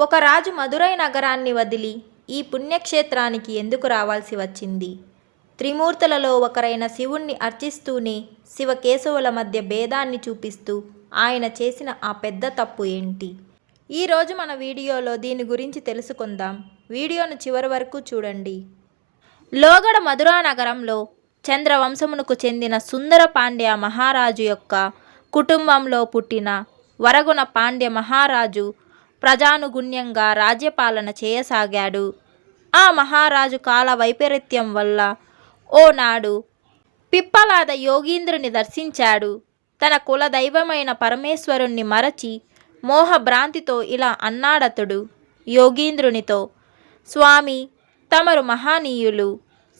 ఒక రాజు మదురై నగరాన్ని వదిలి ఈ పుణ్యక్షేత్రానికి ఎందుకు రావాల్సి వచ్చింది? త్రిమూర్తులలో ఒకరైన శివుణ్ణి అర్చిస్తూనే శివకేశవుల మధ్య భేదాన్ని చూపిస్తూ ఆయన చేసిన ఆ పెద్ద తప్పు ఏంటి? ఈరోజు మన వీడియోలో దీని గురించి తెలుసుకుందాం. వీడియోను చివరి వరకు చూడండి. లోగడ మధురా నగరంలో చంద్రవంశమునకు చెందిన సుందర పాండ్య మహారాజు యొక్క కుటుంబంలో పుట్టిన వరగుణ పాండ్య మహారాజు ప్రజానుగుణ్యంగా రాజ్యపాలన చేయసాగాడు. ఆ మహారాజు కాల వైపరీత్యం వల్ల ఓనాడు పిప్పలాద యోగీంద్రుని దర్శించాడు. తన కులదైవమైన పరమేశ్వరుణ్ణి మరచి మోహభ్రాంతితో ఇలా అన్నాడతడు యోగీంద్రునితో, స్వామి, తమరు మహానీయులు.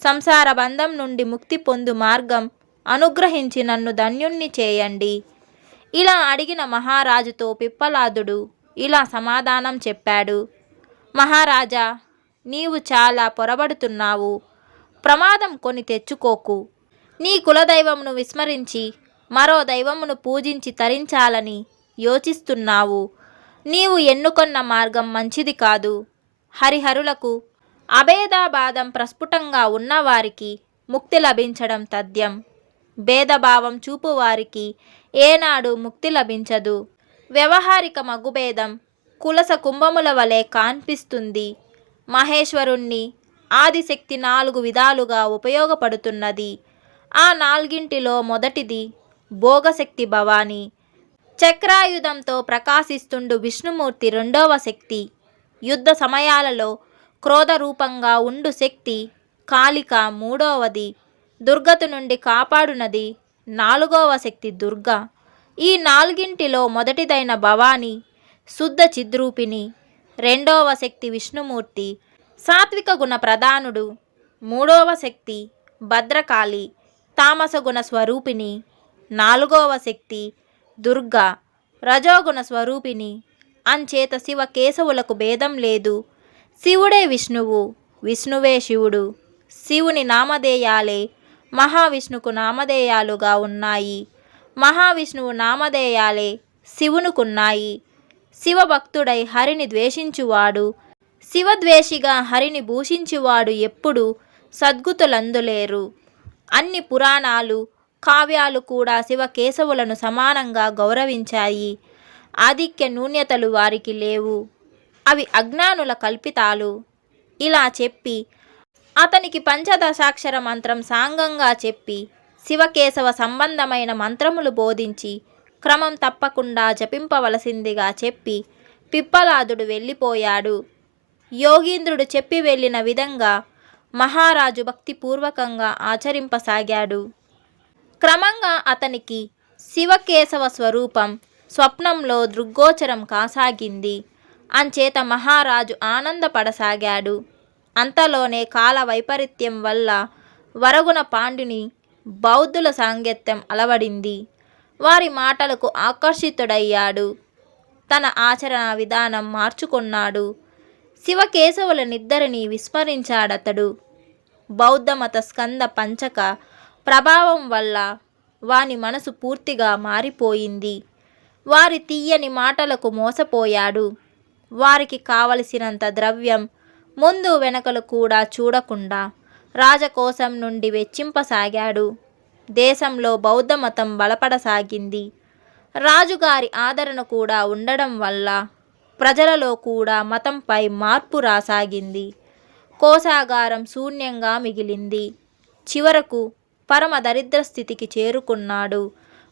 సంసార బంధం నుండి ముక్తి పొందు మార్గం అనుగ్రహించి నన్ను ధన్యుణ్ణి చేయండి. ఇలా అడిగిన మహారాజుతో పిప్పలాదుడు ఇలా సమాధానం చెప్పాడు. మహారాజా, నీవు చాలా పొరబడుతున్నావు. ప్రమాదం కొని తెచ్చుకోకు. నీ కులదైవమును విస్మరించి మరో దైవమును పూజించి తరించాలని యోచిస్తున్నావు. నీవు ఎన్నుకొన్న మార్గం మంచిది కాదు. హరిహరులకు అభేదాభాదం ప్రస్ఫుటంగా ఉన్నవారికి ముక్తి లభించడం తథ్యం. భేదభావం చూపువారికి ఏనాడు ముక్తి లభించదు. వ్యవహారిక మగుభేదం కులస కుంభముల వలె కనిపిస్తుంది. మహేశ్వరుణ్ణి ఆదిశక్తి 4 విధాలుగా ఉపయోగపడుతున్నది. ఆ 4ంటిలో మొదటిది భోగశక్తి భవాని. చక్రాయుధంతో ప్రకాశిస్తుండు విష్ణుమూర్తి 2వ శక్తి. యుద్ధ సమయాలలో క్రోధరూపంగా ఉండు శక్తి కాళిక 3వది. దుర్గతి నుండి కాపాడునది 4వ శక్తి దుర్గ. ఈ 4ంటిలో మొదటిదైన భవాని శుద్ధ చిద్రూపిణి. 2వ శక్తి విష్ణుమూర్తి సాత్విక గుణ ప్రధానుడు. 3వ శక్తి భద్రకాళి తామసగుణ స్వరూపిణి. 4వ శక్తి దుర్గ రజోగుణ స్వరూపిణి. అంచేత శివ కేశవులకు భేదం లేదు. శివుడే విష్ణువు, విష్ణువే శివుడు. శివుని నామధేయాలే మహావిష్ణుకు నామధేయాలుగా ఉన్నాయి. మహావిష్ణువు నామధేయాలే శివునుకున్నాయి. శివభక్తుడై హరిని ద్వేషించువాడు, శివద్వేషిగా హరిని భూషించువాడు ఎప్పుడు సద్గతులందులేరు. అన్ని పురాణాలు, కావ్యాలు కూడా శివకేశవులను సమానంగా గౌరవించాయి. ఆధిక్య న్యూన్యతలు వారికి లేవు. అవి అజ్ఞానుల కల్పితాలు. ఇలా చెప్పి అతనికి పంచదశాక్షర మంత్రం సాంగంగా చెప్పి శివకేశవ సంబంధమైన మంత్రములు బోధించి క్రమం తప్పకుండా జపింపవలసిందిగా చెప్పి పిప్పలాదుడు వెళ్ళిపోయాడు. యోగీంద్రుడు చెప్పి వెళ్ళిన విధంగా మహారాజు భక్తిపూర్వకంగా ఆచరింపసాగాడు. క్రమంగా అతనికి శివకేశవ స్వరూపం స్వప్నంలో దృగ్గోచరం కాసాగింది. అంచేత మహారాజు ఆనందపడసాగాడు. అంతలోనే కాల వైపరీత్యం వల్ల వరగుణ పాండ్యుని బౌద్ధుల సాంగత్యం అలవడింది. వారి మాటలకు ఆకర్షితుడయ్యాడు. తన ఆచరణ విధానం మార్చుకున్నాడు. శివకేశవులనిద్దరినీ విస్మరించాడతడు. బౌద్ధమత స్కంద పంచక ప్రభావం వల్ల వాని మనసు పూర్తిగా మారిపోయింది. వారి తీయని మాటలకు మోసపోయాడు. వారికి కావలసినంత ద్రవ్యం ముందు వెనకలు కూడా చూడకుండా రాజకోశం నుండి వెచ్చింపసాగాడు. దేశంలో బౌద్ధమతం బలపడసాగింది. రాజుగారి ఆదరణ కూడా ఉండడం వల్ల ప్రజలలో కూడా మతంపై మార్పు రాసాగింది. కోశాగారం శూన్యంగా మిగిలింది. చివరకు పరమ దరిద్ర స్థితికి చేరుకున్నాడు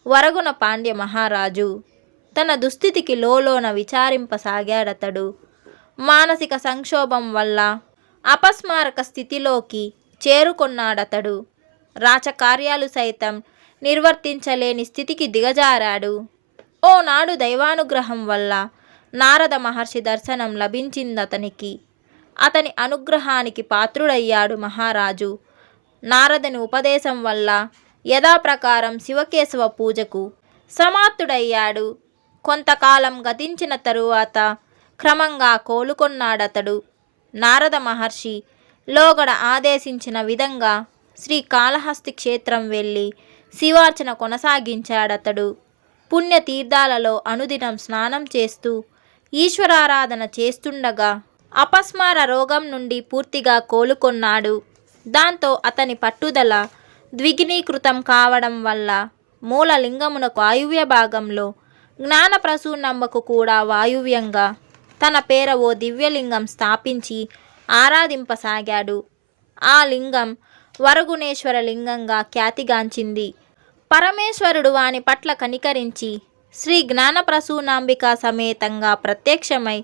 వరగుణ పాండ్య మహారాజు. తన దుస్థితికి లోలోన విచారింపసాగాడతడు. మానసిక సంక్షోభం వల్ల అపస్మారక స్థితిలోకి చేరుకున్నాడతడు. రాచకార్యాలు సైతం నిర్వర్తించలేని స్థితికి దిగజారాడు. ఓనాడు దైవానుగ్రహం వల్ల నారద మహర్షి దర్శనం లభించిందతనికి. అతని అనుగ్రహానికి పాత్రుడయ్యాడు మహారాజు. నారదుని ఉపదేశం వల్ల యథాప్రకారం శివకేశవ పూజకు సమాప్తుడయ్యాడు. కొంతకాలం గతించిన తరువాత క్రమంగా కోలుకొన్నాడతడు. నారద మహర్షి లోగడ ఆదేశించిన విధంగా శ్రీకాళహస్తి క్షేత్రం వెళ్ళి శివార్చన కొనసాగించాడతడు. పుణ్యతీర్థాలలో అనుదినం స్నానం చేస్తూ ఈశ్వరారాధన చేస్తుండగా అపస్మార రోగం నుండి పూర్తిగా కోలుకొన్నాడు. దాంతో అతని పట్టుదల ద్విగుణీకృతం కావడం వల్ల మూలలింగమునకు వాయువ్య భాగంలో జ్ఞానప్రసూనంబకు కూడా వాయువ్యంగా తన పేర ఓ దివ్యలింగం స్థాపించి ఆరాధింపసాగాడు. ఆ లింగం వరగుణేశ్వర లింగంగా ఖ్యాతిగాంచింది. పరమేశ్వరుడు వాని పట్ల కనికరించి శ్రీ జ్ఞానప్రసూనాంబికా సమేతంగా ప్రత్యక్షమై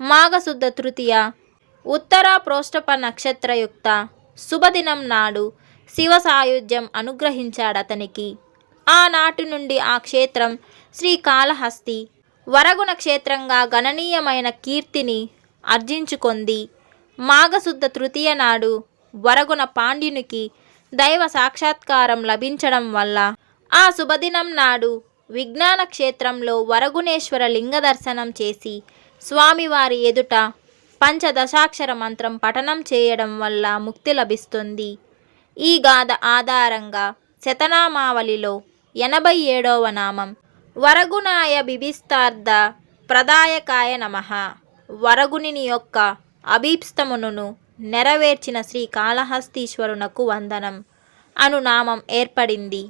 మాఘశుద్ధ తృతీయ ఉత్తర ప్రోష్టప నక్షత్రయుక్త శుభదినం నాడు శివ సాయుధ్యం అనుగ్రహించాడతనికి. ఆనాటి నుండి ఆ క్షేత్రం శ్రీకాళహస్తి వరగుణ క్షేత్రంగా గణనీయమైన కీర్తిని ఆర్జించుకొంది. మాఘశుద్ధ తృతీయ నాడు వరగుణ పాండ్యునికి దైవ సాక్షాత్కారం లభించడం వల్ల ఆ శుభదినం నాడు విజ్ఞాన క్షేత్రంలో వరగుణేశ్వర లింగ దర్శనం చేసి స్వామివారి ఎదుట పంచదశాక్షర మంత్రం పఠనం చేయడం వల్ల ముక్తి లభిస్తుంది. ఈ గాథ ఆధారంగా శతనామావళిలో 87వ నామం వరగుణాయ బిభిస్తార్థ ప్రదాయకాయ నమః. వరగుణిని యొక్క అభీప్స్తమును నెరవేర్చిన శ్రీ కాళహస్తీశ్వరునకు వందనం అను నామం ఏర్పడింది.